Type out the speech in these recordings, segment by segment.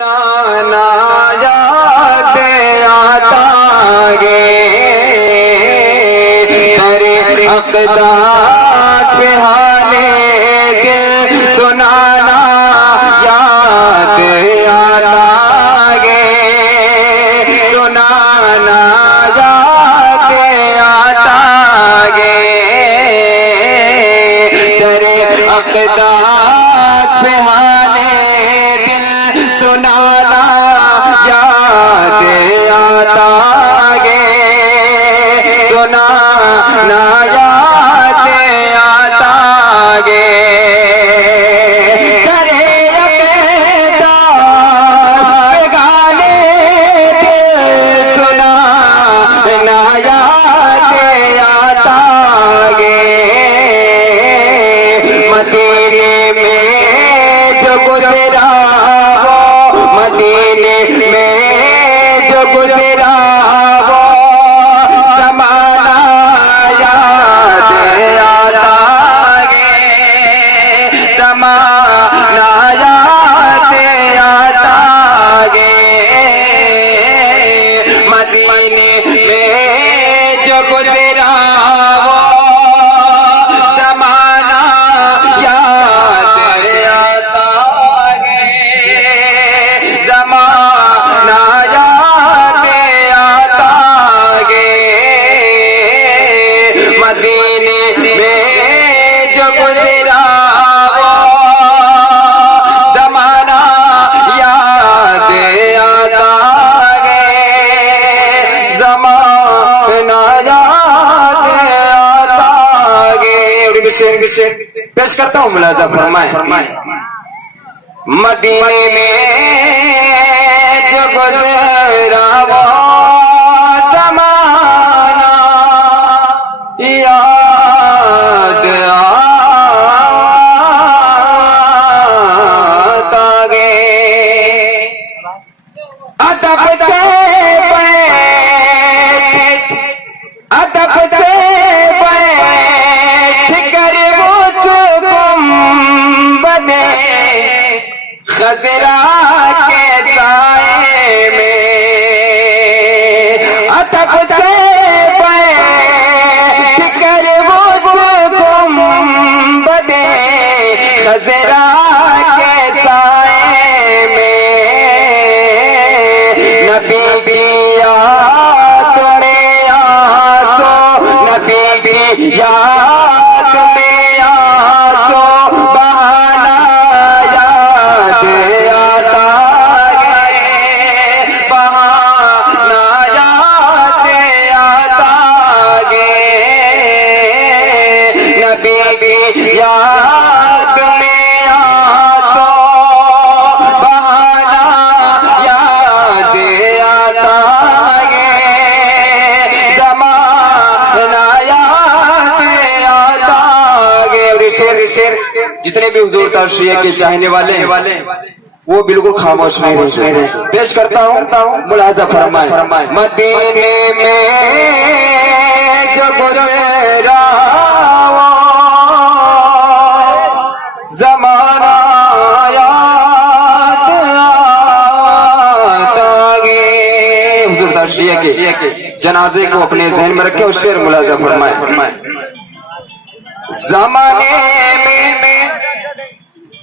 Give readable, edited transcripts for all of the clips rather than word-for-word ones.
نا یاد آتا گے تیرے اقداس پہ حالے دل سنانا یاد آتا گے سنانا یاد آتا گے تیرے اقداس پہ حالے دل سنانا یاد آتا گے سنانا یاد آتا گے تیرے اقداس پہ گالے دل سنانا یاد آتا گے مدینے میں جو گزرا مدینے میں جو گزرا وہ زمانہ یاد آتا گے زمانہ یاد آتا گے مدینے میں جو گزرا وہ زمانہ یاد آتا گے زمانہ یاد آتا گے مدینے میں جو گزرا وہ زمانہ یاد آتا گے زمانہ یاد آتا گے پیش کرتا ہوں ملاحظہ فرمائیں مدینے میں جو گزرا وہ زمانہ یاد آتا گے ادب سے بیٹھ ادب سے بیٹھ کر اس گنبد خضرا کے سائے میں ادب سے بیٹھ کر اس گنبد خضرا کے سائے میں نبی کی یاد میں آنسو نبی کی یاد میں آنسو بہانا یاد آتا گے بہانا یاد آتا گے نبی کی یاد میں آنسو بہانا یاد آتا گے زمانہ یاد آتا گے اور شیر جتنے بھی حضور تشریح کے چاہنے والے وہ بالکل خاموش نہیں رہے پیش کرتا ہوں ملاحظہ فرمائیں مدینے میں جو گزرا وہ زمانہ یاد آتا گے حضور تشریح کے جنازے کو اپنے ذہن میں رکھے اور شعر ملاحظہ فرمائیں زمانے میں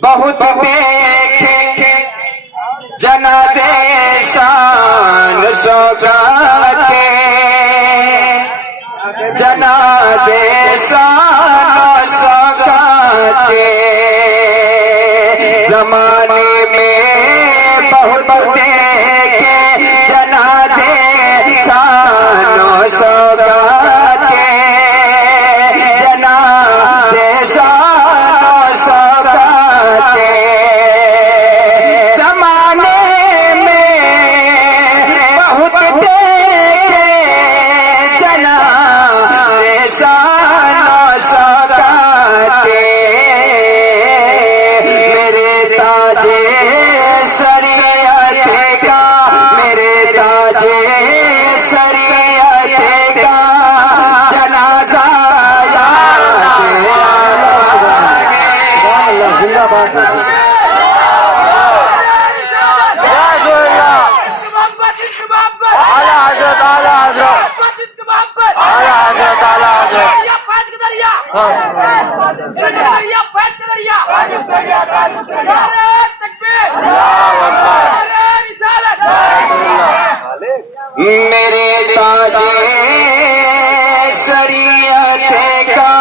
بہت دیکھے جنازے شان شوکت کے جنازے شان شوکت کے زمانے میں بہت دیکھے جنازے شان شوکت کے جنازے شان شوکت کے زمانے میں بہت دیکھے جنازے شان شوکت کے میرے تاج میرے تاج شریعت کا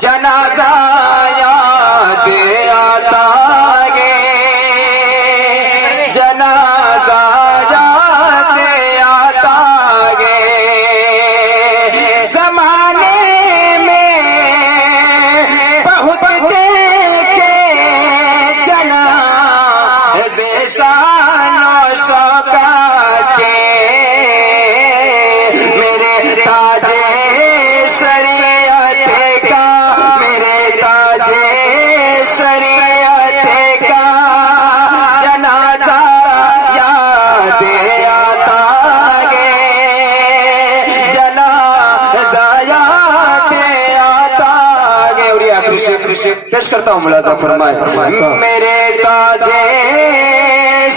جنازہ یاد آتا گے، جنازہ یاد آتا گے، زمانے میں بہت دیکھے جنازے شان و شوکت کے، میرے تاج شریعت کا، میرے تاج شریعت کا جنازہ یاد آتا گے، جنازہ یاد آتا گے۔ اور یہ آخری شعر پیش کرتا ہوں، ملاحظہ فرمائے۔ میرے تاج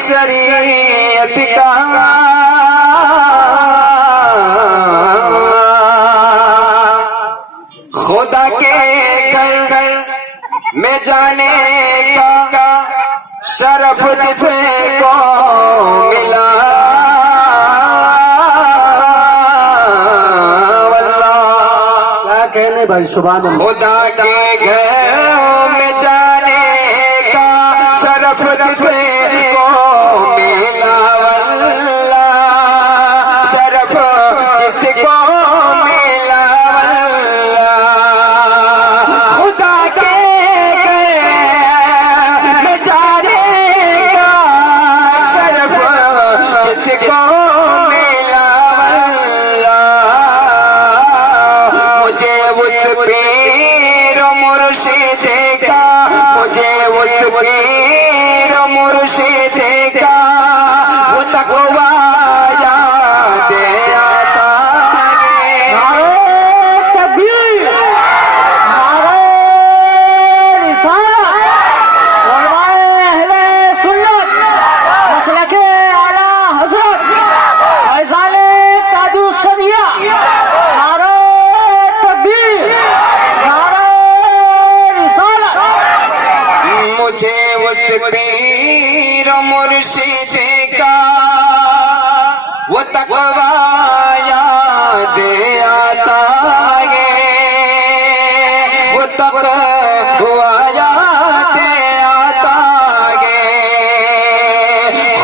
شریعت کا خدا کے گھر میں جانے کا شرف جسے کو ملا، واللہ کیا کہنے بھائی، سبحان اللہ۔ خدا کے گھر میں جانے کا شرف جسے کو ملا، واللہ شرف جس کو ملا، واللہ خدا کے گھر میں جانے کا شرف جس کو ملا، واللہ مجھے اس پیر و مرشد کا، مجھے اس پیر و مرشد کا وہ تقویٰ یاد آتا گے۔ تکبیر، نعرہ رسالت، علماء اہل سنت، مسلک اعلی حضرت فیضان تاج الشریعہ، نعرہ تکبیر، نعرہ رسالت۔ مجھے اس پیر و مرشد کا وہ تقویٰ یاد آتا گے، وہ تقویٰ یاد آتا گے،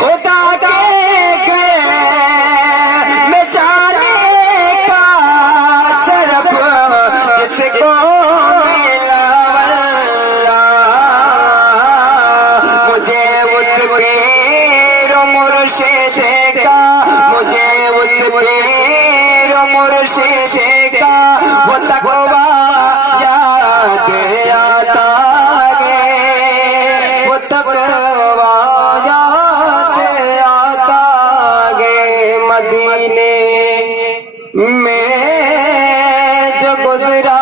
خدا کے گھر میں جانے کا شرف جس کو ملا، واللہ مجھے اس پیر و مرشد کا، مجھے اس پیر و مرشد کا وہ تقویٰ یاد آتا گے، وہ تقویٰ یاد آتا گے۔ مدینے میں جو گزرا